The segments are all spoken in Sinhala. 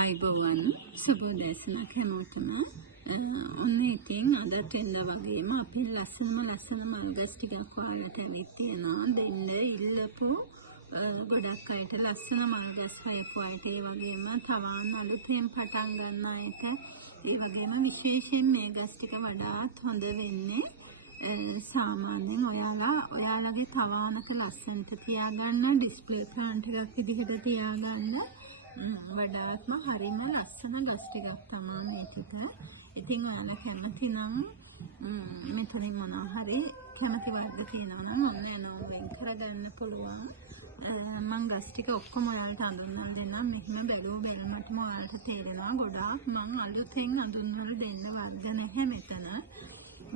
ආයිබෝවන් සුබෝදෑසනක් හැමෝටම ඔන්න ඉතින් අදට එන්න වගේම අපි ලස්සන මල් ගස් ටිකක් ඔයාලට ඇවිත් තියෙනවා දෙන්න ඉල්ලපු ගොඩක් අයට ලස්සන මල් ගස් හයපු අයට ඒ වගේම තවන් අලුතෙන් පටන් ගන්න අයට ඒ වගේම විශේෂයෙන් මේ ගස් ටික වඩාත් හොඳ වෙන්නේ සාමාන්‍යයෙන් ඔයාලගේ තවානක ලස්සනට තියාගන්න ඩිස්ප්ලේ ප්ලාන්ට් එකක් විදිහට තියාගන්න වඩාත්ම හරිම ලස්සන ගස් ටිකක් තමයි මේ ටික. ඉතින් ඔයාලා කැමති නම් මෙතනින් මොනවා හරි කැමති වර්ග තියෙනවා නම් ඔන්න එනවා වෙන් කරගන්න පුළුවන්. මම ගස් ටික ඔක්කොම ඔයාලට අඳුන්වලා දෙන්නම්. මෙහෙම බැලුවටම ඔයාලට තේරෙනවා ගොඩාක් මම අලුතෙන් අඳුන්වලා දෙන්න වර්ග නැහැ මෙතන.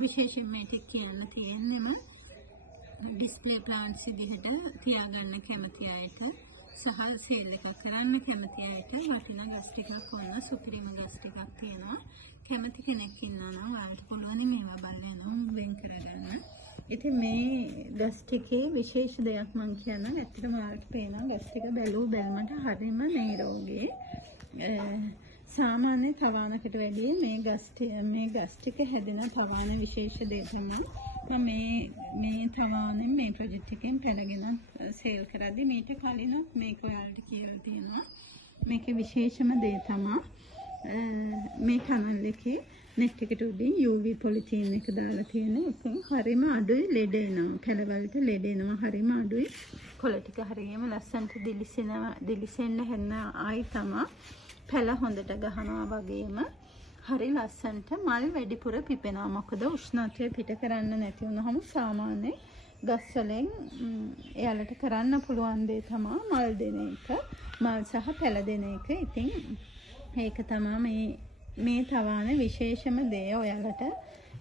විශේෂයෙන් මේ ටික කියන්න තියෙන්නේම ඩිස්ප්ලේ ප්ලාන්ට්ස් විදිහට තියාගන්න කැමති අයට සහ සේල් එකක් කරන්න කැමති අයට වටිනා ගස් ටිකක් ඔන්න සුපිරිම ගස් ටිකක් තියෙනවා. කැමති කෙනෙක් ඉන්නවා නම් ඔයාලට පුළුවන් මේවා බලන්න වෙන් කරගන්න. ඉතින් මේ ගස් ටිකේ විශේෂ දෙයක් මම කියන්නම්. ඇත්තටම ඔයාලට පේනවා ගස් ටික බැලුමට හරිම නිරෝගී. සාමාන්‍ය තවානකට වැඩිය මේ ගස් ටික හැදෙන තවාන විශේෂ දේ තමයි මම මේ තවානෙන් මේ ප්‍රොජෙක්ට් එකෙන් පැනගෙන සේල් කරද්දි මීට කලිනුත් මේක ඔයාලට කියලා තියෙනවා. මේකේ විශේෂම දේ තමයි මේ කනල් එකේ net එකට උඩින් UV පොලිතීන් එක දාලා තියෙන එකෙන් හරිම අඩුයි ලෙඩ එනවා. පැලවලට ලෙඩ එනවා හරිම අඩුයි. කොළ ටික හරියම ලස්සනට දිලිසෙන්න හැන්න ආයි තමයි පැල හොඳට ගහනවා වගේම හරි ලස්සනට මල් වැඩිපුර පිපෙනවා. මොකද උෂ්ණත්වය පිට කරන්න නැති වුනහම සාමාන්‍ය ගස් වලින් එයාලට කරන්න පුළුවන් දේ තමයි මල් දෙන එක. මල් සහ පැල දෙන එක. ඉතින් ඒක තමයි මේ තවාන විශේෂම දේ. ඔයාලට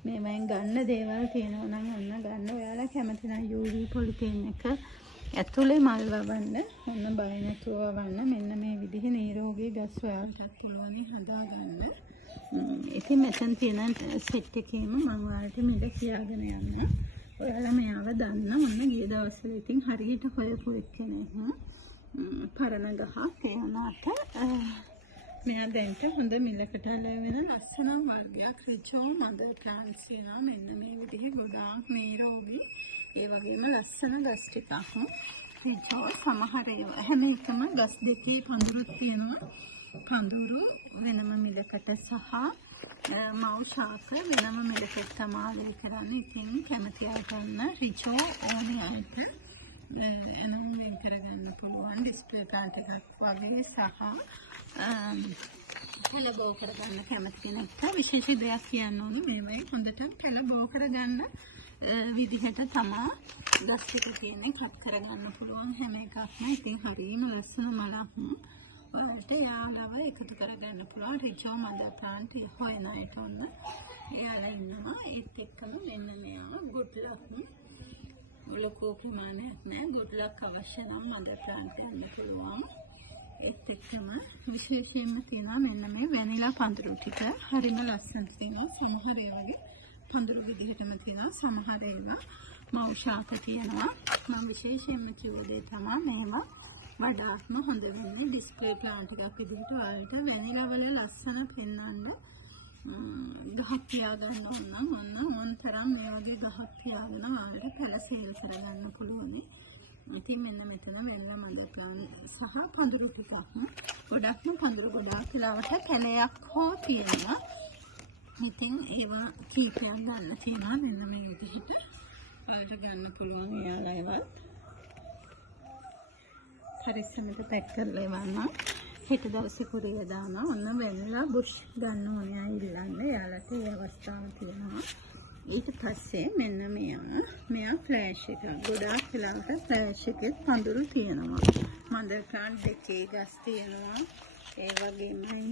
මේවෙන් ගන්න දේවල් තියෙනවා නම් ඔන්න ගන්න. ඔයාලා කැමති නම් UV පොලිතීන් එක ඇතුලේ මල් වවන්න ඔන්න බය නැතුව වවන්න. මෙන්න මේ විදිහේ නිරෝගී ගස් ඔයාලට පුළුවන් හදාගන්න. ඉතින් මෙතන තියෙන සෙට් එකේම මම ඔයාලට මෙද කියාගෙන යන්න. ඔයාලා මේව දන්න ඔන්න ගිය දවස්වල ඉතින් හරියට හොයපු එක්කෙනෙක් පරණ ගහක් ඒ වුණාට මෙයා දැන්ට හොඳ මිලකට ලැබෙන ලස්සන වර්ගයක් රිචෝ මදර් ප්ලාන්ට්ස් වෙනවා. මෙන්න මේ විදිහේ ගොඩාක් නිරෝගී ඒ වගේම ලස්සන ගස් ටිකක් රිචෝ සමහර ඒවා හැම එකම ගස් දෙකේ පඳුරුත් තියෙනවා. පඳුරු වෙනම මිලකට සහ මව් ශාක වෙනම මිලකට තමයි කරන්නේ. ඉතින් කැමති අය ගන්න රිචෝ ඕනේ අයට එනම් වෙන් කරගන්න පුළුවන්. ඩිස්ප්ලේ ප්ලාන්ට් එකක් වගේ සහ පැල බෝ කරගන්න කැමති කෙනෙක්ට විශේෂ දෙයක් කියන්න ඕනේ. මේවයි හොඳට පැල බෝ කරගන්න විදිහට තමයි ගස් ටික තියෙන්නේ. කට් කරගන්න පුළුවන් හැම එකක්ම. ඉතින් හරියම ලස්සන මලක් ඔයාලට යාළුව එකතු කරගන්න පුළුවන්. රිචෝ මදර් ප්ලාන්ට් හොයන අයට ඔන්න එයාලා ඉන්නවා. ඒත් එක්කම මෙන්න මෙයා ගුඩ් ලක් ලොකු ප්‍රමාණයක් නෑ. ගුඩ් ලක් අවශ්‍ය නම් මදර් ප්ලාන්ට් යන්න පුළුවන්. ඒත් එක්කම විශේෂයෙන්ම තියෙනවා මෙන්න මේ වැනිලා පඳුරු ටික. හරිම ලස්සනට තියෙනවා. සමහර ඒවාගේ පඳුරු විදිහටම තියෙනවා. සමහර ඒවා මව් ශාක තියෙනවා. මම විශේෂයෙන්ම කිව්ව දේ තමයි මේවා වඩාත්ම හොඳ වෙන්නේ ඩිස්ප්ලේ ප්ලාන්ට් එකක් විදිහට ඔයාලට වැනිලා වල ලස්සන පෙන්වන්න ගහක් තියාගන්න ඕන නම් ඔන්න මොන්තරම් මේ වගේ ගහක් තියාගෙන ඔයාලට පැල සේල් කරගන්න පුළුවන්. ඉතින් මෙන්න මෙතන වැනිලා මදර් ප්ලාන්ට් සහ පඳුරු ටිකක් ගොඩක්ම පඳුරු ගොඩාක් වෙලාවට පැලයක් හෝ තියෙනවා. ඉතින් ඒවා කීපයක් ගන්න තියෙනවා. මෙන්න මේ විදිහට ඔයාලට ගන්න පුළුවන්. එයාලා ඒවත් පරිස්සමට පැක් කරලා එවන්න. හෙට දවසේ කුරිය දානවා. ඔන්න වැනිලා බුෂ් ගන්න ඕනේ අය ඉල්ලන්න. එයාලට ඒ අවස්ථාව තියෙනවා. ඊට පස්සේ මෙන්න මෙයා ෆ්ලෑෂ් එක. ගොඩාක් වෙලාවට ෆ්ලෑෂ් එකේ පඳුරු තියෙනවා. මදර් ප්ලාන්ට් දෙකේ ගස් තියෙනවා. ඒ වගේමයි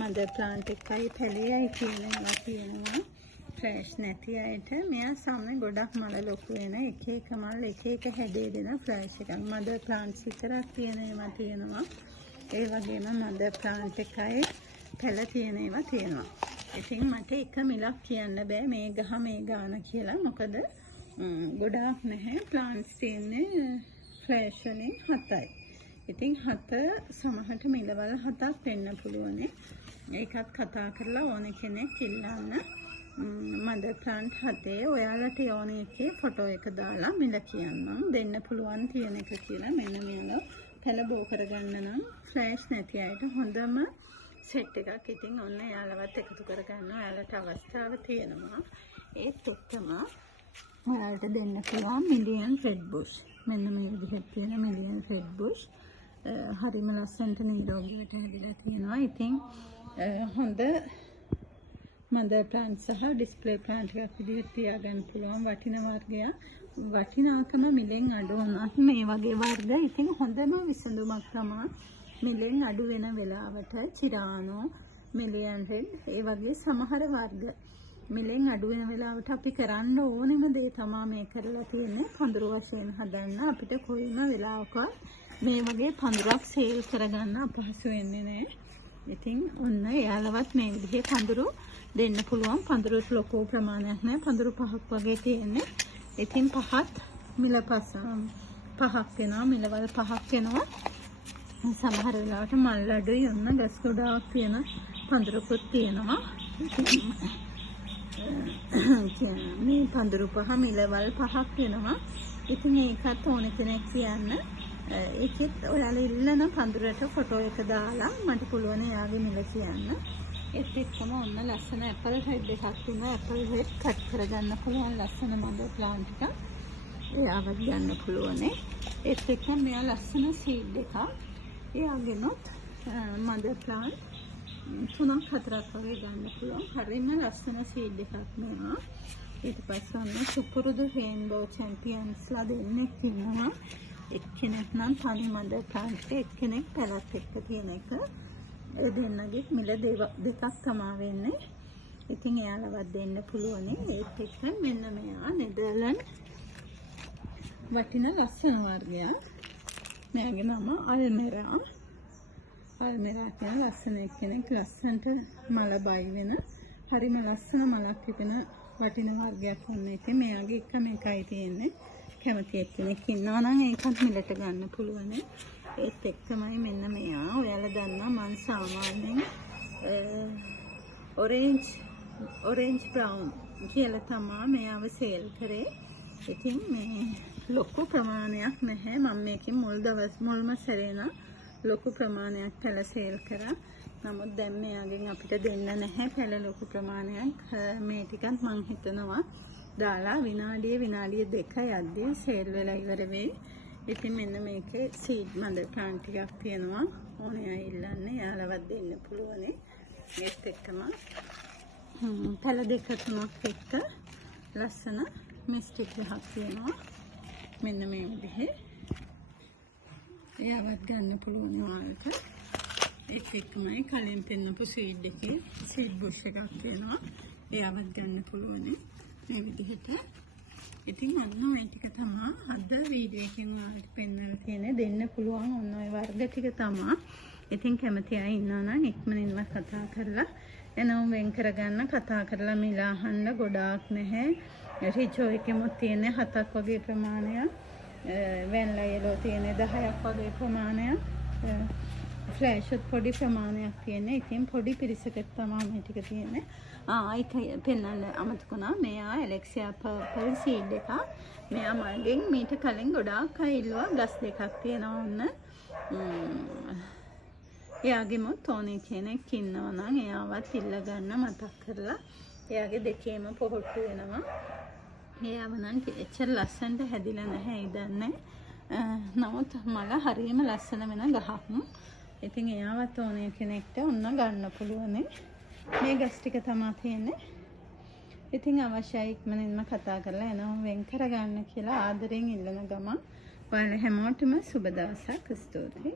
මදර් ප්ලාන්ට් එකයි පැලෙයි කියන ඒවා තියෙනවා. ෆ්ලෑෂ් නැති අයට මෙයා සමේ ගොඩක් මල ලොකු වෙන එක මල් එක හැඩේ දෙන ෆ්ලෑෂ් එකක්. මදර් ප්ලාන්ට්ස් විතරක් තියෙන ඒවා තියෙනවා. ඒ වගේම මදර් ප්ලාන්ට් එකයි පැල තියෙන ඒවා තියෙනවා. ඉතින් මට එක මිලක් කියන්න බෑ මේ ගහ මේ ගාන කියලා. මොකද ගොඩාක් නැහැ. ප්ලාන්ට්ස් තියෙන්නේ ෆ්ලෑෂ් වලින් 7යි. ඉතින් 7 සමහරට මිලවල් 7ක් වෙන්න පුළුවන්. ඒකත් කතා කරලා ඕන කෙනෙක් ඉල්ලන්න. මදර් ප්ලාන්ට් 7 ඔයාලට ඕන එකේ ෆොටෝ එක දාලා මිල කියන්නම්. දෙන්න පුළුවන් තියෙන එක කියලා. මෙන්න මේවා පැල බෝ කරගන්න නම් ෆ්ලෑෂ් නැති අයට හොඳම සෙට් එකක්. ඉතින් ඔන්න එයාලවත් එකතු කරගන්න ඔයාලට අවස්ථාව තියෙනවා. ඒත් එක්කම ඔයාලට දෙන්න පුළුවන් මිලියන් රෙඩ් බුෂ්. මෙන්න මේ විදිහට තියෙන මිලියන් රෙඩ් බුෂ් හරිම ලස්සනට නිරෝගීවට හැදිලා තියෙනවා. ඉතින් හොඳ මදර් ප්ලාන්ට් සහ ඩිස්ප්ලේ ප්ලාන්ට් එකක් විදිහට තියාගන්න පුළුවන් වටින වර්ගයක්. වටිනාකම මිලෙන් අඩු වුණත් මේ වගේ වර්ග ඉතින් හොඳම විසඳුමක් තමයි මිලෙන් අඩු වෙන වෙලාවට චිරානෝ, මිලියන් රෙඩ් ඒ වගේ සමහර වර්ග මිලෙන් අඩු වෙන වෙලාවට අපි කරන්න ඕනෙම දේ තමයි මේ කරලා තියෙන්නේ. පඳුරු වශයෙන් හදන්න අපිට කොයිම වෙලාවකවත් මේ වගේ පඳුරක් සේල් කරගන්න අපහසු වෙන්නේ නැහැ. ඉතින් ඔන්න එයාලවත් මේ විදිහේ පඳුරු දෙන්න පුළුවන්. පඳුරු ලොකු ප්‍රමාණයක් නැහැ. පඳුරු 5ක් වගේ තියෙන්නේ. ඉතින් 5ත් මිල පහක් වෙනවා. මිලවල් 5ක් වෙනවා. සමහර වෙලාවට මල් අඩුයි. ඔන්න ගස් ගොඩාක් තියෙන පඳුරුකුත් තියෙනවා. මේ පඳුරු 5 මිලවල් 5ක් වෙනවා. ඉතින් ඒකත් ඕන කෙනෙක් කියන්න. ඒකෙත් ඔයාලා ඉල්ලන පඳුරට ෆොටෝ එක දාලා මට පුළුවන් එයාගේ මිල කියන්න. ඒත් එක්කම ඔන්න ලස්සන ඇපල් රෙඩ් එකක් තියෙනවා. ඇපල් රෙඩ් කට් කරගන්න පුළුවන් ලස්සන මදර් ප්ලාන්ට් එකක්. එයාවත් ගන්න පුළුවන්. ඒත් එක්කම මෙයා ලස්සන සීඩ් එකක්. එයාගෙනොත් මදර් ප්ලාන්ට් 3ක් 4ක් වගේ ගන්න පුළුවන්. හරිම ලස්සන සීඩ් එකක් මේවා. ඊට පස්සේ ඔන්න සුපුරුදු රේන්බෝ චැම්පියන්ස්ලා දෙන්නෙක් ඉන්නවා. එක්කෙනෙක් නම් තනි මදර් ප්ලාන්ට් එක, එක්කෙනෙක් පැලත් එක්ක තියෙන එක. ඒ දෙන්නගේ මිල දෙකක් තමයි වෙන්නේ. ඉතින් එයාලවත් දෙන්න පුළුවන්. ඒත් එක්ක මෙන්න මෙයා නෙදර්ලන්ඩ් වටින ලස්සන වර්ගයක්. මෙයාගේ නම අල්මෙරා. අල්මෙරා කියන ලස්සන එක්කෙනෙක් ලස්සනට මල බයි වෙන හරිම ලස්සන මලක් පිපෙන වටින වර්ගයක් වන්න. ඉතින් මෙයාගේ එකම එකයි තියෙන්නේ. කැමති එක්කෙනෙක් ඉන්නවා නම් ඒකත් මිලට ගන්න පුළුවන්. ඒත් එක්කමයි මෙන්න මෙයා. ඔයාලා දන්නා මං සාමාන්‍යයෙන් ඔරෙන්ජ් බ්‍රවුන් කියලා තමයි මෙයාව සේල් කරේ. ඉතින් මේ ලොකු ප්‍රමාණයක් නැහැ. මම මේකේ මුල්ම සැරේ නම් ලොකු ප්‍රමාණයක් පැල සේල් කරා. නමුත් දැන් මෙයාගෙන් අපිට දෙන්න නැහැ පැල ලොකු ප්‍රමාණයක්. මේ ටිකත් මං හිතනවා දාලා විනාඩිය දෙක යද්දී සේල් වෙලා ඉවර වෙයි. ඉතින් මෙන්න මේකේ සීඩ් මදර් ප්ලාන්ට් ටිකක් තියෙනවා. ඕනේ අය ඉල්ලන්නේ යාලවත් දෙන්න පුළුවන්. ඒත් එක්කම පැල දෙක තුනක් එක්ක ලස්සන මිස්ටික් එකක් තියෙනවා. මෙන්න මේ විදිහේ එයාවත් ගන්න පුළුවන් ඔයාලට. ඒත් එක්කමයි කලින් පෙන්නපු සීඩ් එකේ සීඩ් බුෂ් එකක් තියෙනවා. එයාවත් ගන්න පුළුවන් මේ විදිහට. ඉතින් ඔන්න ඔය ටික තමයි අද වීඩියෝ එකෙන් ඔයාලට පෙන්නලා තියෙන්නේ. දෙන්න පුළුවන් ඔන්න ඔය වර්ග ටික තමයි. ඉතින් කැමති අය ඉන්නවා නම් ඉක්මනින්ම කතා කරලා එනම් වෙන් කරගන්න. කතා කරලා මිල අහන්න ගොඩාක් නැහැ. රිචෝ එකෙමුත් තියෙන 7ක් වගේ ප්‍රමාණයක්. වෙන්ලා යලෝ තියෙන 10ක් වගේ ප්‍රමාණයක්. ෆ්ලෑෂ් පොඩි ප්‍රමාණයක් තියෙන්නේ. ඉතින් පොඩි පිරිසකට තමයි මේ ටික තියෙන්නේ. ඒක පෙන්වන්න අමතකුණා. මෙයා ඇලෙක්සියා පර්පල් සීඩ් එකක්. මෙයා මගෙන් මීට කලින් ගොඩාක් අය ඉල්ලුවා. ගස් දෙකක් තියෙනවා ඔන්න. එයාගෙමුත් ඕනේ කෙනෙක් ඉන්නවා නම් එයාවත් ඉල්ල ගන්න මතක් කරලා. එයාගේ දෙකේම පොහොට්ටු වෙනවා. එයාව නම් එච්චර ලස්සනට හැදිලා නැහැ ඉදන්නේ. නමුත් මල හරියම ලස්සන වෙන ගහක්. ඉතින් එයාවත් ඕනේ කෙනෙක්ට ඔන්න ගන්න පුළුවන්. මේ ගස් ටික තමයි තියෙන්නේ. ඉතින් අවශ්‍යයි ඉක්මනින්ම කතා කරලා එනවා වෙන් කරගන්න කියලා ආදරෙන් ඉල්ලන ගමන් ඔයාලා හැමෝටම සුබ දවසක්. ස්තුතියි.